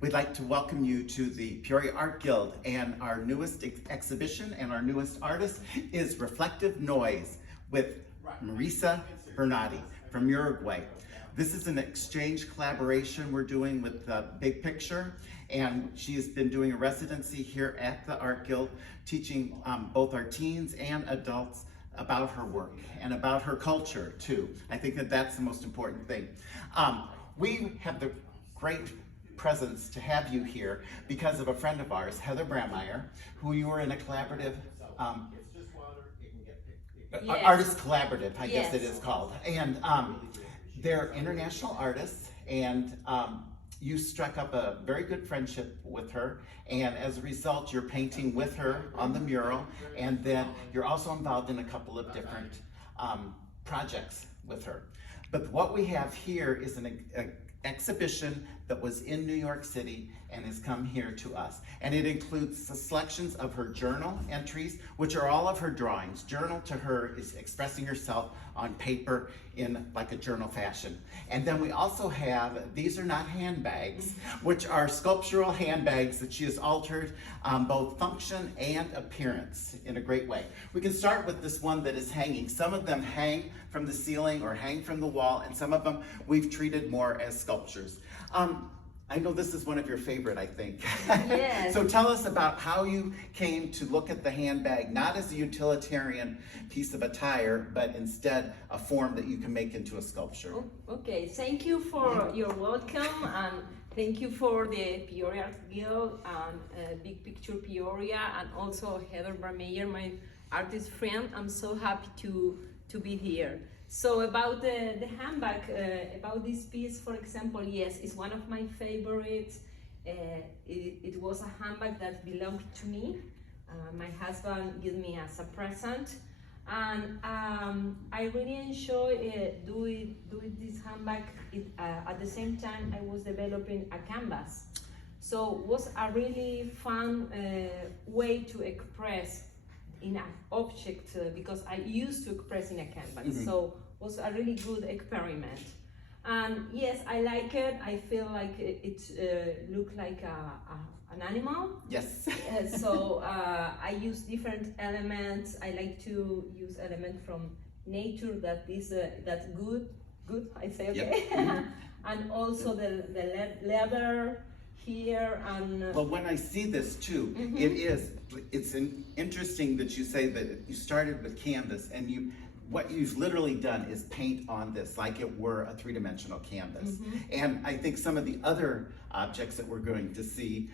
We'd like to welcome you to the Peoria Art Guild, and our newest exhibition and our newest artist is Reflective Noise with Marisa Bernotti from Uruguay. This is an exchange collaboration we're doing with Big Picture, and she has been doing a residency here at the Art Guild, teaching both our teens and adults about her work and about her culture too. I think that that's the most important thing. We have the great presence to have you here because of a friend of ours, Heather Brandmeier, who you were in a collaborative, Yes. artist collaborative, I guess it Yes. is called. And they're international artists, and you struck up a very good friendship with her, and as a result, you're painting with her on the mural, and then you're also involved in a couple of different projects with her. But what we have here is an exhibition that was in New York City and has come here to us. And it includes the selections of her journal entries, which are all of her drawings. Journal to her is expressing herself on paper in like a journal fashion. And then we also have, these are not handbags, which are sculptural handbags that she has altered both function and appearance in a great way. We can start with this one that is hanging. Some of them hang from the ceiling or hang from the wall, and some of them we've treated more as sculptures. I know this is one of your favorite, I think. Yes. So tell us about how you came to look at the handbag, not as a utilitarian piece of attire, but instead a form that you can make into a sculpture. Okay, thank you for your welcome, and thank you for the Peoria Art Guild and Big Picture Peoria, and also Heather Brandmeier, my artist friend. I'm so happy to be here. So about the handbag, about this piece, for example, yes, it's one of my favorites. It was a handbag that belonged to me. My husband gave me as a present, and I really enjoy doing this handbag. At the same time, I was developing a canvas, so it was a really fun way to express in an object, because I used to express in a canvas, so it was a really good experiment. And yes, I like it. I feel like it looked like an animal. Yes. So I use different elements. I like to use elements from nature that's good. I say okay. Yep. And also the leather here, and Well, when I see this too, it's interesting that you say that you started with canvas, and what you've literally done is paint on this like it were a three-dimensional canvas. And I think some of the other objects that we're going to see,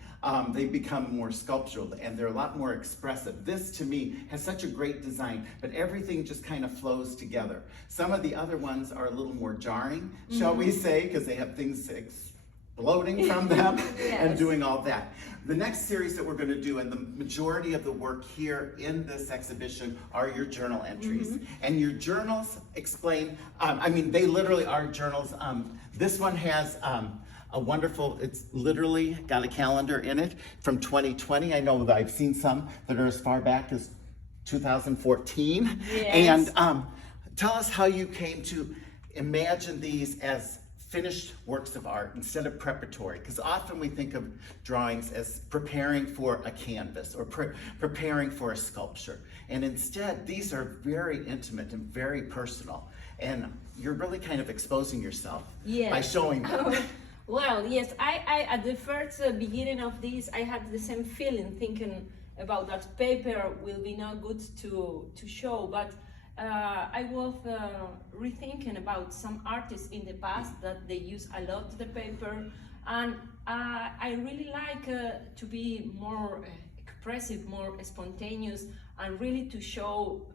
they become more sculptural and they're a lot more expressive. This to me has such a great design, but everything just kind of flows together. Some of the other ones are a little more jarring, shall we say, because they have things exploding from them and doing all that. The next series that we're going to do, and the majority of the work here in this exhibition, are your journal entries. And your journals explain, I mean, they literally are journals. This one has a wonderful, it's literally got a calendar in it from 2020. I know that I've seen some that are as far back as 2014. Yes. And tell us how you came to imagine these as finished works of art instead of preparatory, because often we think of drawings as preparing for a canvas or preparing for a sculpture, and instead these are very intimate and very personal, and you're really kind of exposing yourself by showing them. Well, yes, I at the first beginning of this, I had the same feeling, thinking about that paper will be not good to show, but I was rethinking about some artists in the past that they use a lot the paper, and I really like to be more expressive, more spontaneous, and really to show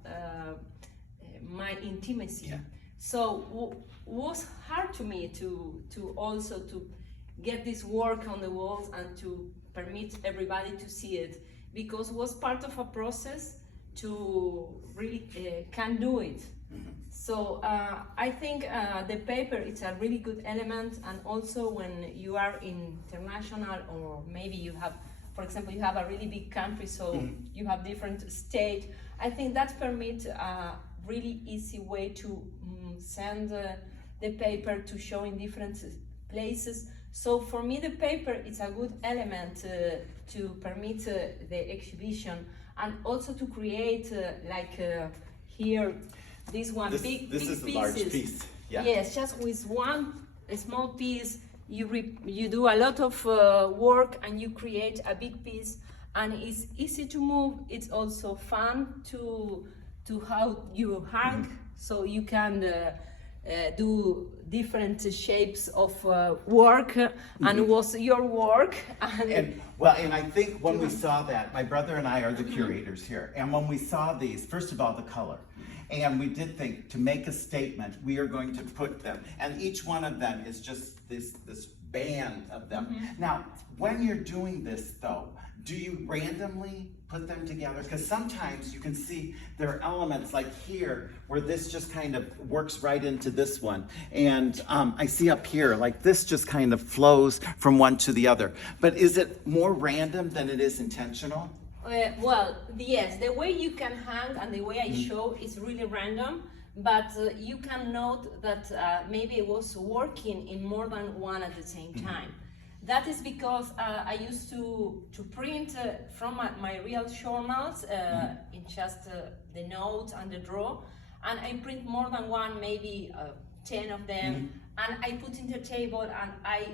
my intimacy. So it was hard to me to also to get this work on the walls and to permit everybody to see it, because it was part of a process to really can do it. So I think the paper is a really good element, and also when you are international, or maybe you have, for example, you have a really big country, so you have different state, I think that permits a really easy way to send the paper to show in different places, So for me, the paper is a good element to permit the exhibition, and also to create here, this one This big is a pieces. large piece. Yeah. Yes, just with one small piece, you do a lot of work and you create a big piece, and it's easy to move. It's also fun to how you hang, so you can do different shapes of work, and it was your work. And I think when we saw that, my brother and I are the curators here, and when we saw these, first of all, the color. And we did think, to make a statement, we are going to put them, and each one of them is just this band of them. Now, when you're doing this though, do you randomly put them together? Because sometimes you can see there are elements like here, where this just kind of works right into this one. And I see up here, like this just kind of flows from one to the other. But is it more random than it is intentional? Well, yes, the way you can hang and the way I show is really random, but you can note that maybe I was working in more than one at the same time. That is because I used to print from my real journals in just the notes and the draw, and I print more than one, maybe 10 of them, and I put in the table, and I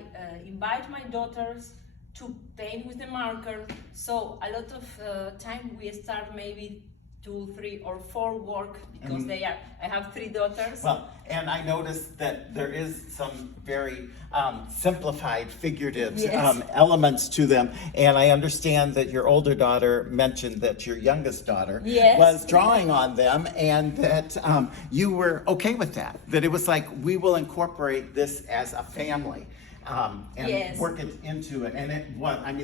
invite my daughters to paint with the marker. So a lot of time we start maybe 2, 3, or 4 work, because I have 3 daughters. Well, and I noticed that there is some very simplified figurative elements to them, and I understand that your older daughter mentioned that your youngest daughter was drawing on them, and that you were okay with that it was like, we will incorporate this as a family. And work it into it, and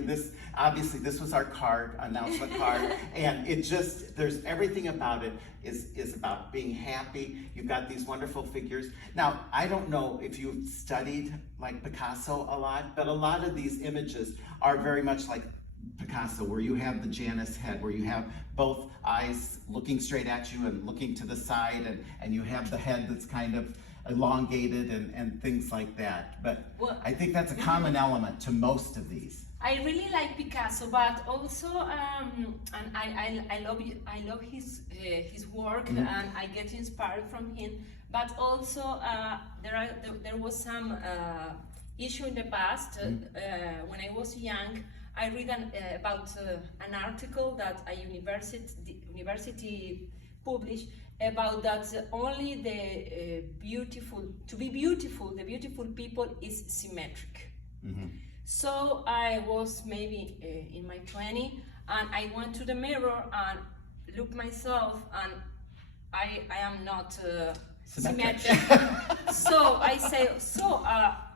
this obviously, this was our card, announcement card, and it just, there's everything about it is about being happy. You've got these wonderful figures. Now, I don't know if you've studied like Picasso a lot, but a lot of these images are very much like Picasso, where you have the Janus head, where you have both eyes looking straight at you and looking to the side, and you have the head that's kind of elongated and things like that. But I think that's a common element to most of these. I really like Picasso, but also, and I love his work, and I get inspired from him. But also, there was some issue in the past when I was young. I read about an article that a university published about that only the beautiful people is symmetric. So I was maybe in my 20s, and I went to the mirror and looked myself, and I am not symmetric. So I say,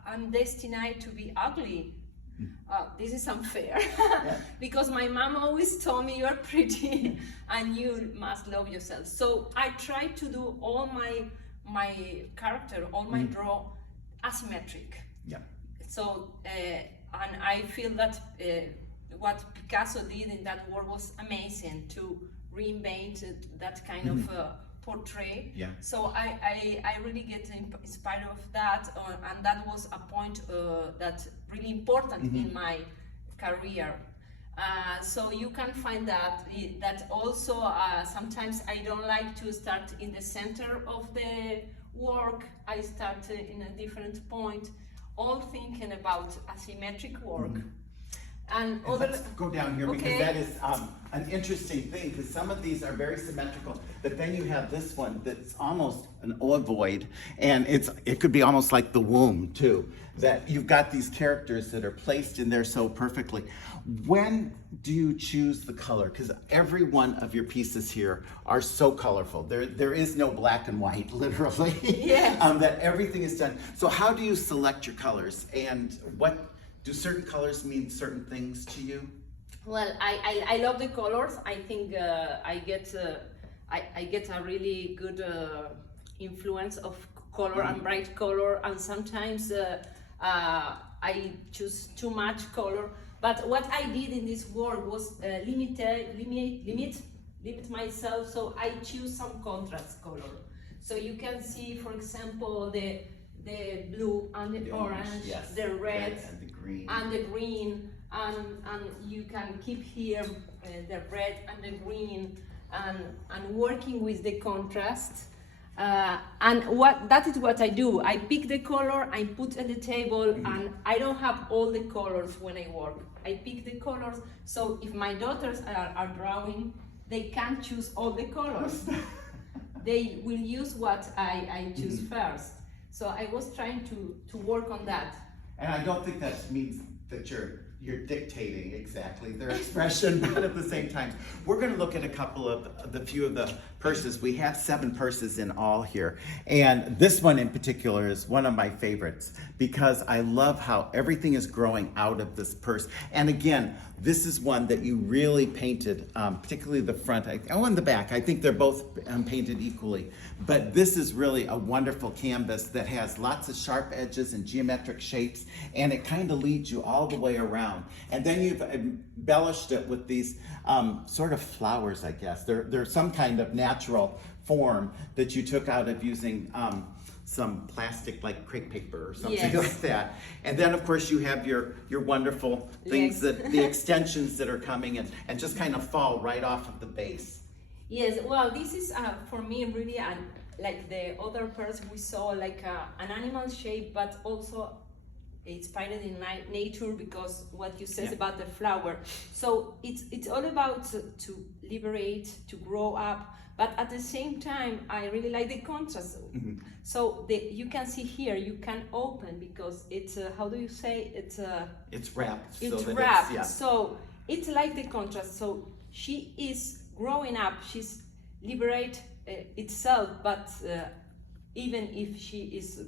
I'm destined to be ugly. This is unfair. Because my mom always told me, you're pretty and you must love yourself. So I try to do all my character, all my draw asymmetric. So and I feel that what Picasso did in that work was amazing, to reinvent that kind of portrait. So I really get inspired of that, and that was a point that's really important in my career. So you can find that also sometimes I don't like to start in the center of the work. I start in a different point, all thinking about asymmetric work. And let's go down here, because that is an interesting thing, because some of these are very symmetrical, but then you have this one that's almost an ovoid, and it could be almost like the womb too, that you've got these characters that are placed in there so perfectly. When do you choose the color? Because every one of your pieces here are so colorful. There is no black and white, literally. That everything is done. So how do you select your colors, and what do certain colors mean certain things to you? Well, I love the colors. I think I get a really good influence of color and bright color, and sometimes I choose too much color. But what I did in this work was limit myself, so I choose some contrast color. So you can see, for example, the the blue and the orange, yes, the red and the green. And you can keep here the red and the green and working with the contrast. And that is what I do. I pick the color, I put on the table, and I don't have all the colors when I work. I pick the colors, so if my daughters are drawing, they can't choose all the colors. They will use what I choose first. So I was trying to work on that. And I don't think that means that you're dictating exactly their expression, but at the same time, we're going to look at a couple of the few of the purses. We have 7 purses in all here, and this one in particular is one of my favorites because I love how everything is growing out of this purse. And again, this is one that you really painted, particularly the front. And the back. I think they're both painted equally. But this is really a wonderful canvas that has lots of sharp edges and geometric shapes, and it kind of leads you all the way around. And then you've embellished it with these sort of flowers, I guess. They're some kind of natural form that you took out of using some plastic like crepe paper or something like that. And then of course you have your wonderful things that the extensions that are coming in and just kind of fall right off of the base. Yes, well, this is for me really like the other purse we saw, like an animal shape, but also inspired in nature, because what you said about the flower. So it's all about to liberate, to grow up, but at the same time I really like the contrast. So you can see here, you can open because it's how do you say it's wrapped. It's so wrapped. So it's like the contrast. So she is growing up. She's liberate itself, but even if she is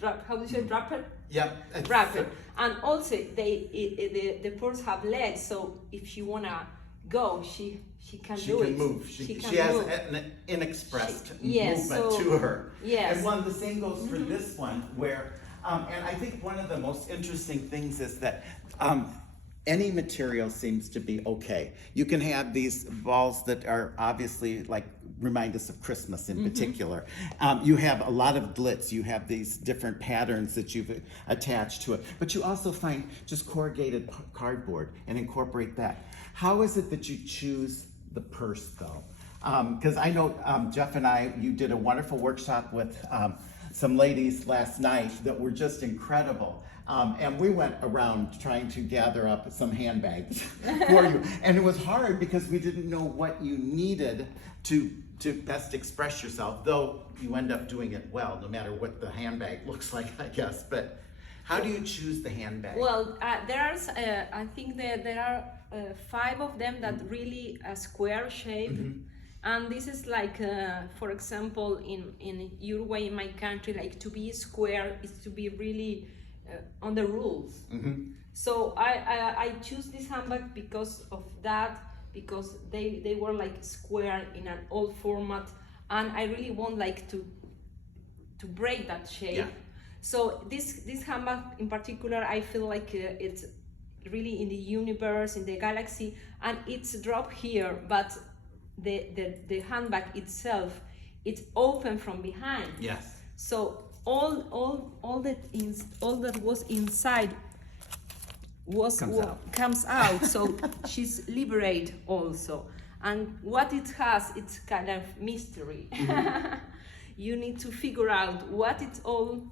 how do you say wrapper? Yep. Wrapper. And also the purse have legs. So if she wanna go, she can do it. Move. She has an inexpressed movement to her. Yes. And the same goes for this one, where, and I think one of the most interesting things is that any material seems to be okay. You can have these balls that are obviously like remind us of Christmas in particular. You have a lot of glitz. You have these different patterns that you've attached to it. But you also find just corrugated cardboard and incorporate that. How is it that you choose the purse though? Because I know Jeff and you did a wonderful workshop with some ladies last night that were just incredible. And we went around trying to gather up some handbags for you. And it was hard because we didn't know what you needed to best express yourself, though you end up doing it well, no matter what the handbag looks like, I guess. But how do you choose the handbag? Well, I think that there are 5 of them that really a square shape. And this is like, for example, in Uruguay, in my country, like to be square is to be really on the rules. So I choose this handbag because of that, because they were like square in an old format, and I really want like to break that shape. So this handbag in particular, I feel like it's really in the universe, in the galaxy, and it's dropped here, but the handbag itself, it's open from behind. Yes. So all that was inside comes out. So she's liberated also. And what it has, it's kind of mystery. You need to figure out what it all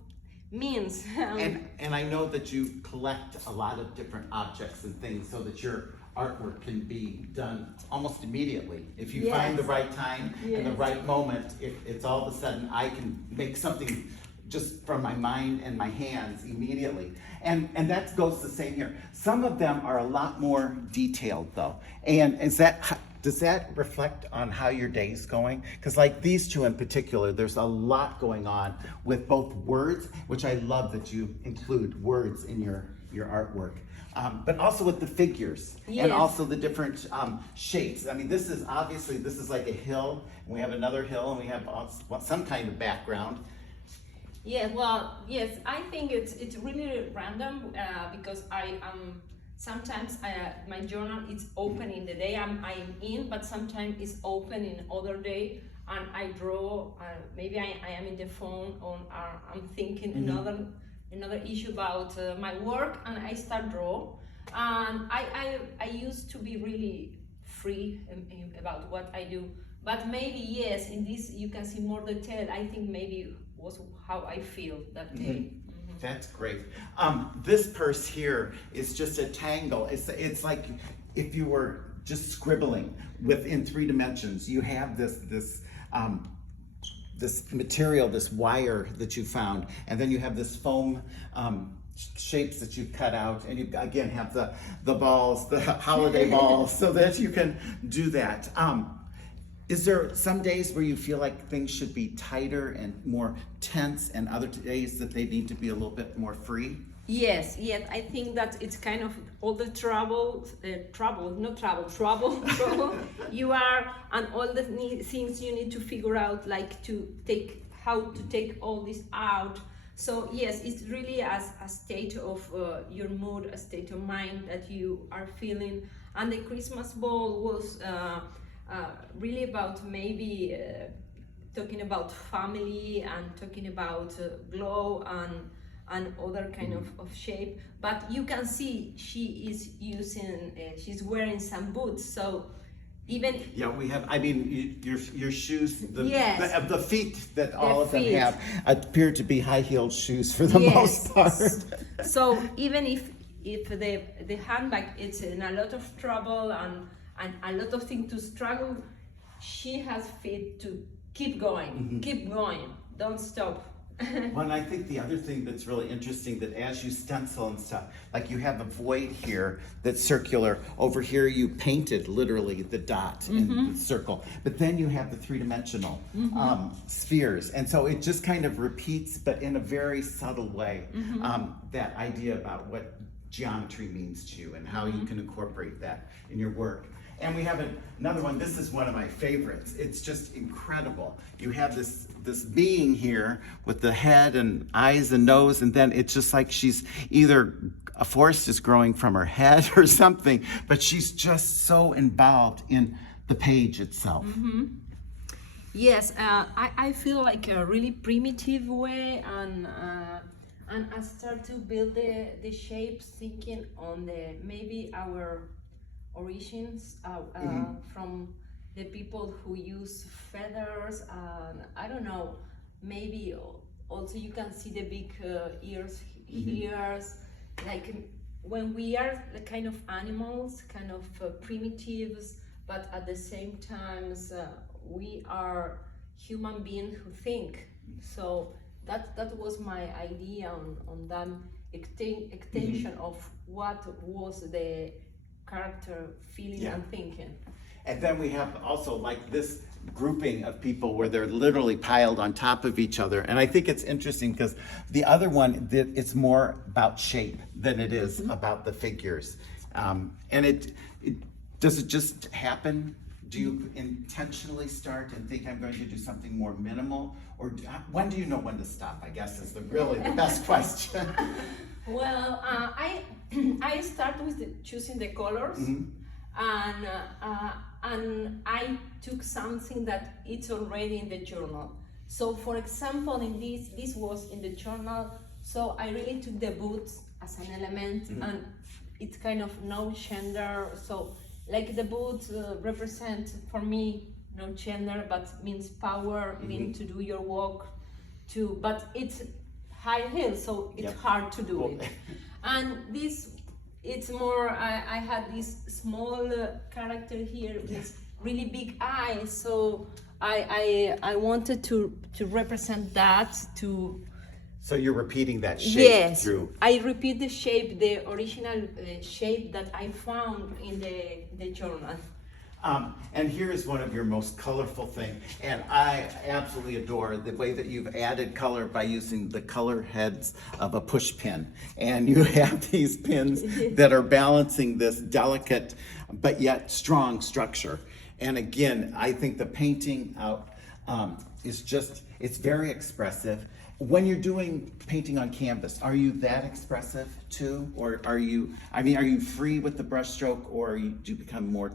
means. And I know that you collect a lot of different objects and things so that your artwork can be done almost immediately. If you find the right time and the right moment, it's all of a sudden I can make something just from my mind and my hands immediately. And that goes the same here. Some of them are a lot more detailed though. And does that reflect on how your day's going? Because like these 2 in particular, there's a lot going on with both words, which I love that you include words in your artwork. But also with the figures and also the different shapes. I mean, this is like a hill, and we have another hill, and we have some kind of background. Yeah, well, yes, I think it's really random because I sometimes my journal is open in the day I'm in, but sometimes it's open in other day. and I draw. Maybe I am in the phone, or I'm thinking another issue about my work, and I start draw. And I used to be really free about what I do, but maybe yes, in this you can see more detail. I think maybe was how I feel that day. That's great. This purse here is just a tangle. It's like if you were just scribbling within 3 dimensions. You have this material, this wire that you found, and then you have this foam shapes that you've cut out, and you again have the balls, the holiday balls, so that you can do that. Is there some days where you feel like things should be tighter and more tense, and other days that they need to be a little bit more free? Yes, I think that it's kind of all the trouble you are, and all the things you need to figure out, like how to take all this out. So yes, it's really a state of your mood, a state of mind that you are feeling. And the Christmas ball was really about maybe talking about family and talking about glow and other kind of shape. But you can see she is she's wearing some boots, so even we have. I mean, your shoes, yes, the feet that all of them feet have appear to be high-heeled shoes for the most part. So even if the handbag is in a lot of trouble and a lot of things to struggle, she has feet to keep going, don't stop. Well, and I think the other thing that's really interesting, that as you stencil and stuff, like you have a void here that's circular. Over here you painted literally the dot in the circle, but then you have the 3-dimensional spheres, and so it just kind of repeats, but in a very subtle way, that idea about what geometry means to you and how you can incorporate that in your work. And we have another one. This is one of my favorites. It's just incredible. You have this being here with the head and eyes and nose, and then it's just like she's either a forest is growing from her head or something, but she's just so involved in the page itself. Yes, I feel like a really primitive way, and I start to build the shapes thinking on maybe our origins from the people who use feathers, and I don't know, maybe also you can see the big ears here, like when we are the kind of animals, kind of primitives, but at the same time we are human beings who think. So that was my idea on that extension of what was the character feeling and thinking. And then we have also like this grouping of people where they're literally piled on top of each other. And I think it's interesting because the other one, it's more about shape than it is about the figures. And does it just happen? Do you intentionally start and think I'm going to do something more minimal? Or when do you know when to stop, I guess is really the best question. Well, I start with choosing the colors, and I took something that it's already in the journal. So for example, in this was in the journal, so I really took the boots as an element, and it's kind of no gender. So like the boots represent for me no gender, but means power, means to do your work too, but it's high heels, so it's hard to do it. And this, it's more, I had this small character here with really big eyes, so I wanted to represent that to. So you're repeating that shape through. I repeat the shape, the original shape that I found in the journal. And here is one of your most colorful things, and I absolutely adore the way that you've added color by using the color heads of a push pin. And you have these pins that are balancing this delicate but yet strong structure. And again, I think the painting out is just, it's very expressive. When you're doing painting on canvas, are you that expressive too? Or are you free with the brushstroke, or do you become more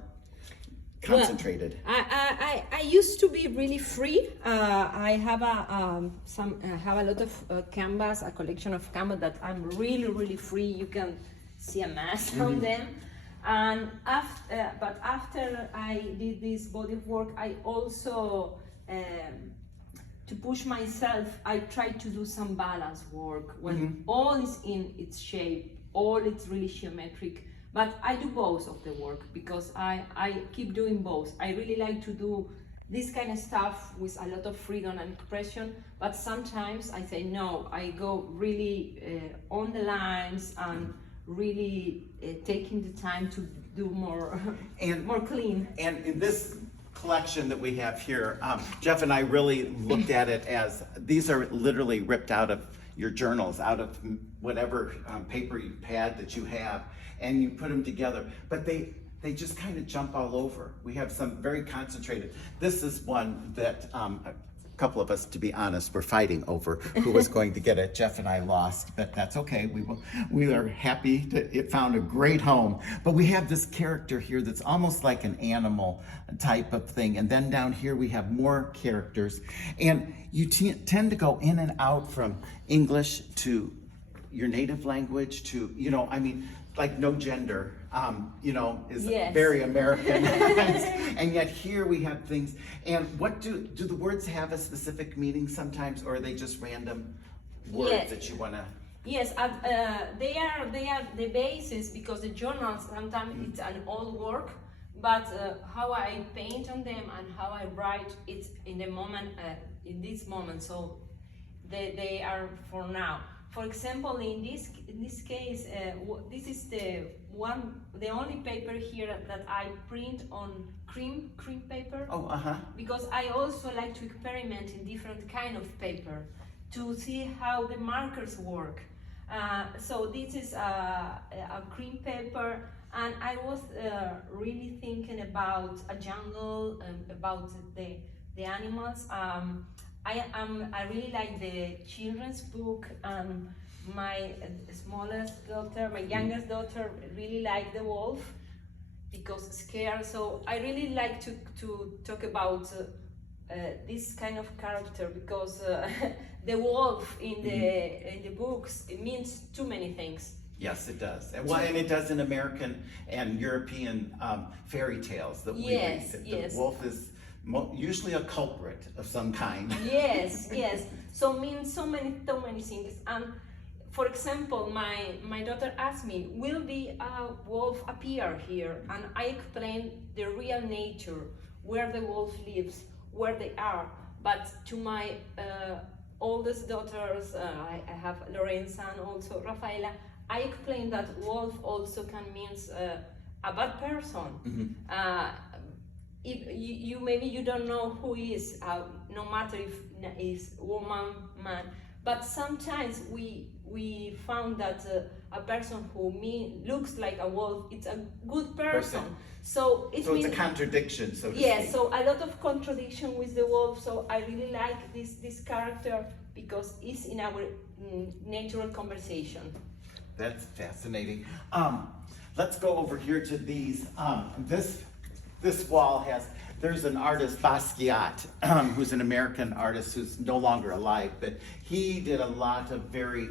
concentrated. Well, I used to be really free. I have a lot of canvas, a collection of canvas that I'm really free. You can see a mess on them. And but after I did this body of work, I also to push myself, I tried to do some balance work when all is in its shape, all it's really geometric. But I do both of the work because I keep doing both. I really like to do this kind of stuff with a lot of freedom and expression, but sometimes I say no, I go really on the lines and really taking the time to do more, more clean. And in this collection that we have here, Jeff and I really looked at it as, these are literally ripped out of your journals, out of whatever paper pad that you have, and you put them together. But they just kind of jump all over. We have some very concentrated. This is one that a couple of us, to be honest, were fighting over who was going to get it. Jeff and I lost, but that's okay. We are happy that it found a great home. But we have this character here that's almost like an animal type of thing. And then down here we have more characters. And you tend to go in and out from English to your native language to, I mean, like no gender, is very American. And yet here we have things. And what do the words have a specific meaning sometimes, or are they just random words that you want to? Yes, they are the basis, because the journals sometimes it's an old work, but how I paint on them and how I write, it's in the moment, in this moment. So they are for now. For example, in this case, this is the only paper here that I print on cream paper. Oh, Because I also like to experiment in different kind of paper to see how the markers work. So this is a cream paper, and I was really thinking about a jungle, about the animals. I really like the children's book, and my smallest daughter, my youngest daughter, really like the wolf because scared. So I really like to talk about this kind of character, because the wolf in the books, it means too many things. Yes, it does. And, and it does in American and European fairy tales that we read. The wolf is usually a culprit of some kind. Yes. So means so many things. And for example, my daughter asked me, will the wolf appear here? And I explained the real nature, where the wolf lives, where they are. But to my oldest daughters, I have Lorenza and also Rafaela, I explained that wolf also can mean a bad person. If you maybe you don't know who is, no matter if it's woman, man, but sometimes we found that a person who looks like a wolf, it's a good person. So it's a contradiction, so to speak. Yes, so a lot of contradiction with the wolf. So I really like this character because it's in our natural conversation. That's fascinating. Let's go over here to these. This wall there's an artist, Basquiat, who's an American artist who's no longer alive, but he did a lot of very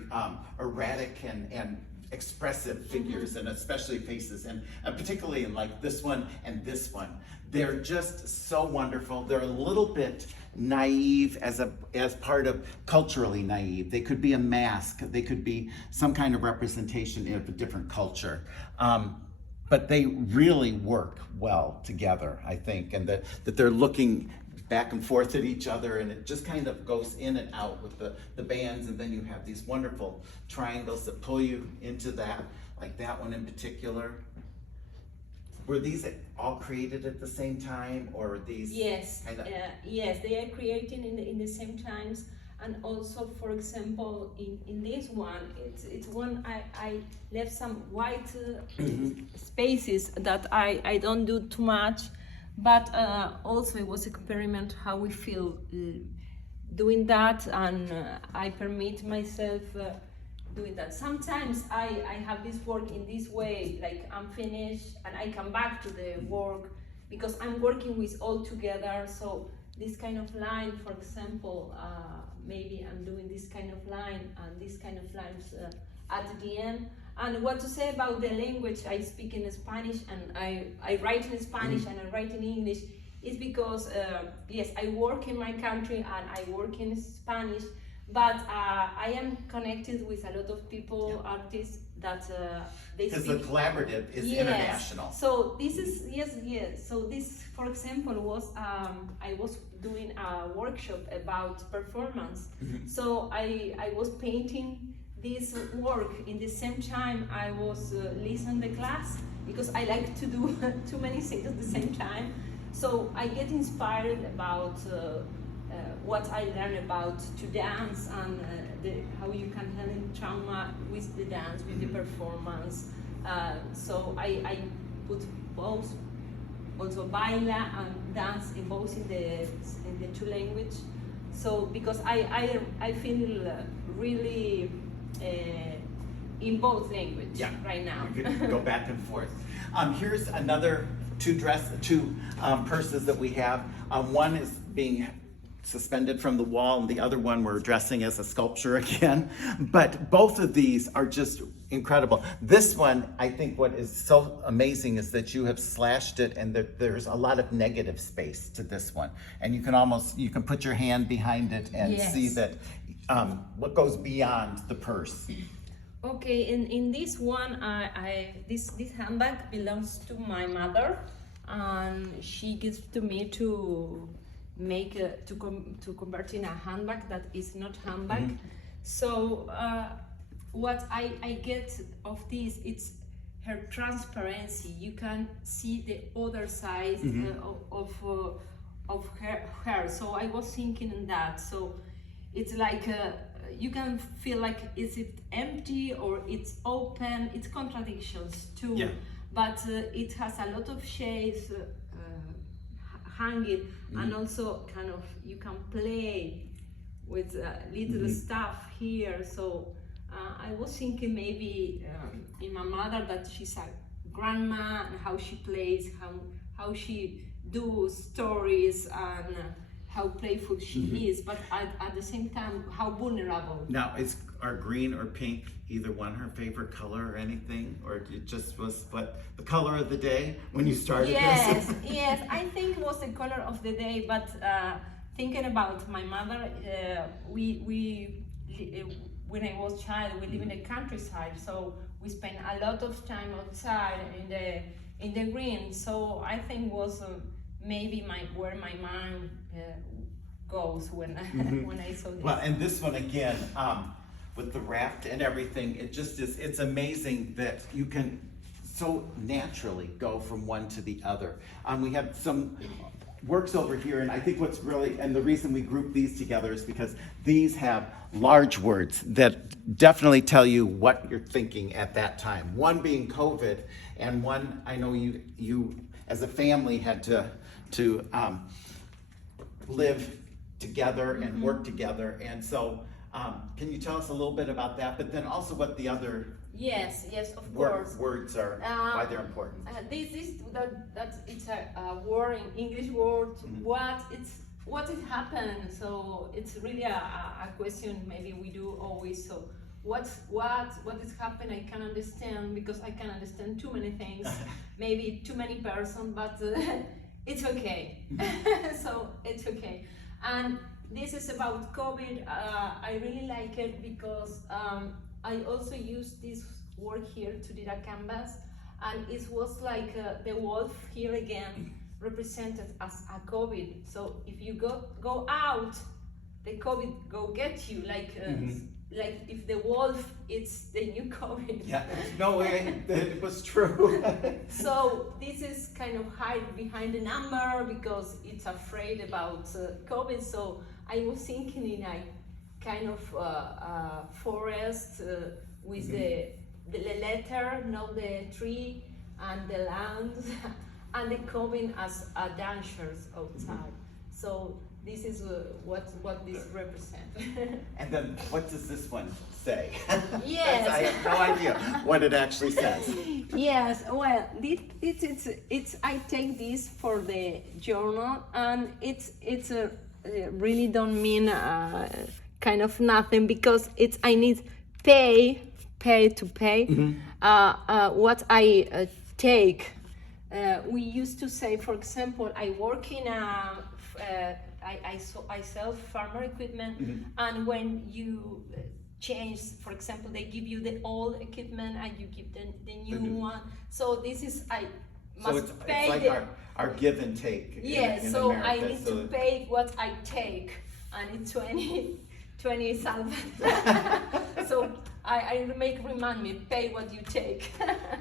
erratic and expressive figures, and especially faces, and particularly in like this one and this one. They're just so wonderful. They're a little bit naive as part of culturally naive. They could be a mask. They could be some kind of representation of a different culture. But they really work well together, I think, and that they're looking back and forth at each other, and it just kind of goes in and out with the bands, and then you have these wonderful triangles that pull you into that, like that one in particular. Were these all created at the same time, or are these? Yes, yes, they are created in the same times. And also, for example, in this one, it's one I left some white spaces that I don't do too much, but also it was experiment how we feel doing that, and I permit myself doing that. Sometimes I have this work in this way, like I'm finished and I come back to the work because I'm working with all together. So this kind of line, for example, maybe I'm doing this kind of line and this kind of lines at the end. And what to say about the language, I speak in Spanish and I write in Spanish and I write in English, is because, yes, I work in my country and I work in Spanish, but I am connected with a lot of people, artists, that they speak. Because the collaborative is international. So this is, yes. So this, for example, was, I was doing a workshop about performance. So I was painting this work in the same time I was listening the class, because I like to do too many things at the same time. So I get inspired about what I learned about to dance and how you can handle trauma with the dance, with the performance. So I put both, also baila and dance in both in the two language. So because I feel really in both language right now. You can go back and forth. Here's another two purses that we have. One is being suspended from the wall, and the other one we're dressing as a sculpture again. But both of these are just incredible. This one, I think what is so amazing is that you have slashed it, and there's a lot of negative space to this one. And you can put your hand behind it and see that what goes beyond the purse. Okay, in this one, this handbag belongs to my mother, and she gives to me to make to convert in a handbag that is not handbag. So what I get of this, it's her transparency. You can see the other side of her. So I was thinking in that. So it's like you can feel like, is it empty or it's open? It's contradictions too. Yeah. But it has a lot of shades hanging, and also kind of you can play with little stuff here. So I was thinking maybe in my mother, that she's a grandma, and how she plays, how she do stories, and how playful she is, but at the same time, how vulnerable. Now, are green or pink either one her favorite color or anything? Or it just was the color of the day when you started this? Yes, I think it was the color of the day, but thinking about my mother, when I was a child, we live in the countryside, so we spent a lot of time outside in the green. So I think was maybe where my mind goes when I saw this. Well, and this one again, with the raft and everything, it just is, it's amazing that you can so naturally go from one to the other. We have some works over here, and I think what's really, and the reason we group these together is because these have large words that definitely tell you what you're thinking at that time. One being COVID, and one, I know you as a family had to live together and work together, and so can you tell us a little bit about that, but then also what the other Yes, of course. words are, why they're important? This is that it's a word, in English word. What it happened? So it's really a question maybe we do always. So what is happened? I can understand, because I can understand too many things, maybe too many persons, but it's okay. So it's okay. And this is about COVID. I really like it because I also used this work here to do a canvas, and it was like the wolf here again represented as a COVID. So if you go out, the COVID go get you, like if the wolf, it's the new COVID. Yeah, no way, it was true. So this is kind of hide behind the number because it's afraid about COVID. So I was thinking in a kind of forest with the letter, not the tree, and the land, and the COVID as dancers outside. So this is what this represents. And then what does this one say? Yes. I have no idea what it actually says. Yes, well, it's I take this for the journal, and it's really don't mean kind of nothing, because it's I need pay to pay what I take. We used to say, for example, I work in a I sell farmer equipment, and when you change, for example, they give you the old equipment and you give the new one. So this is I must So it's pay like the, our give and take. yes. In So America. I need to pay what I take, and it's 20 salva. So I remind me, pay what you take.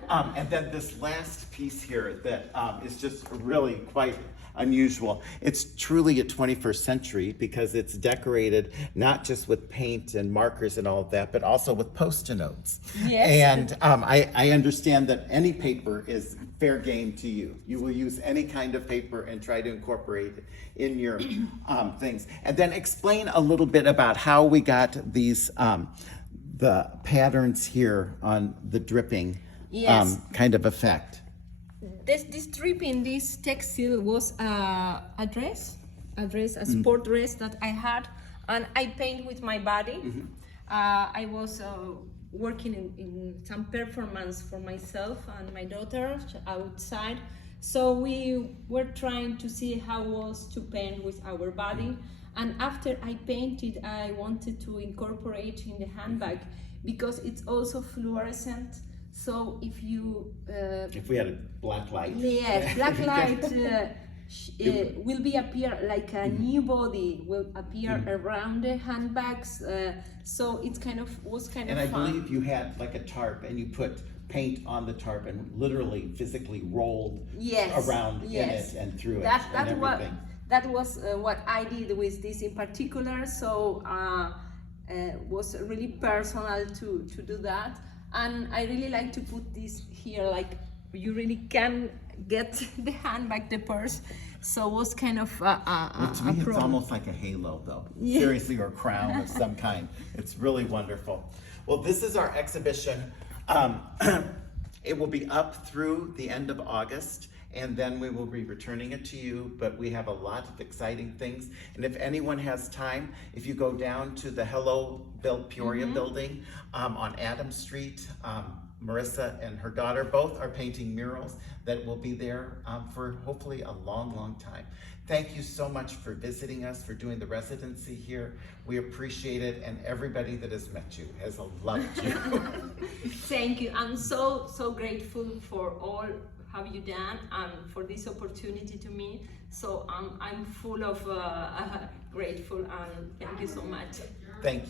And then this last piece here that is just really quite unusual. It's truly a 21st century because it's decorated not just with paint and markers and all of that, but also with Post-it notes. Yes. And I understand that any paper is fair game to you. You will use any kind of paper and try to incorporate it in your things. And then explain a little bit about how we got these the patterns here on the dripping kind of effect. This dripping, this textile was a dress, a sport dress that I had, and I paint with my body. I was working in some performance for myself and my daughter outside. So we were trying to see how it was to paint with our body. And after I painted, I wanted to incorporate in the handbag because it's also fluorescent. So if you if we had a black light. yes, black light will be appear like a new body will appear around the handbags. So it's was kind and of I fun. believe you had like a tarp and you put paint on the tarp and literally physically rolled around in it and through it and everything. That was what I did with this in particular. So was really personal to do that. And I really like to put this here, like you really can get the handbag, the purse. So it was kind of To me, it's almost like a halo, though. Yeah. Seriously, or a crown of some kind. It's really wonderful. Well, this is our exhibition. It will be up through the end of August, and then we will be returning it to you, but we have a lot of exciting things. And if anyone has time, if you go down to the Hello Peoria building on Adams Street, Marisa and her daughter both are painting murals that will be there for hopefully a long, long time. Thank you so much for visiting us, for doing the residency here. We appreciate it, and everybody that has met you has loved you. Thank you. I'm so grateful for all have you done and for this opportunity to me. So I'm full of grateful, and thank you so much. Thank you.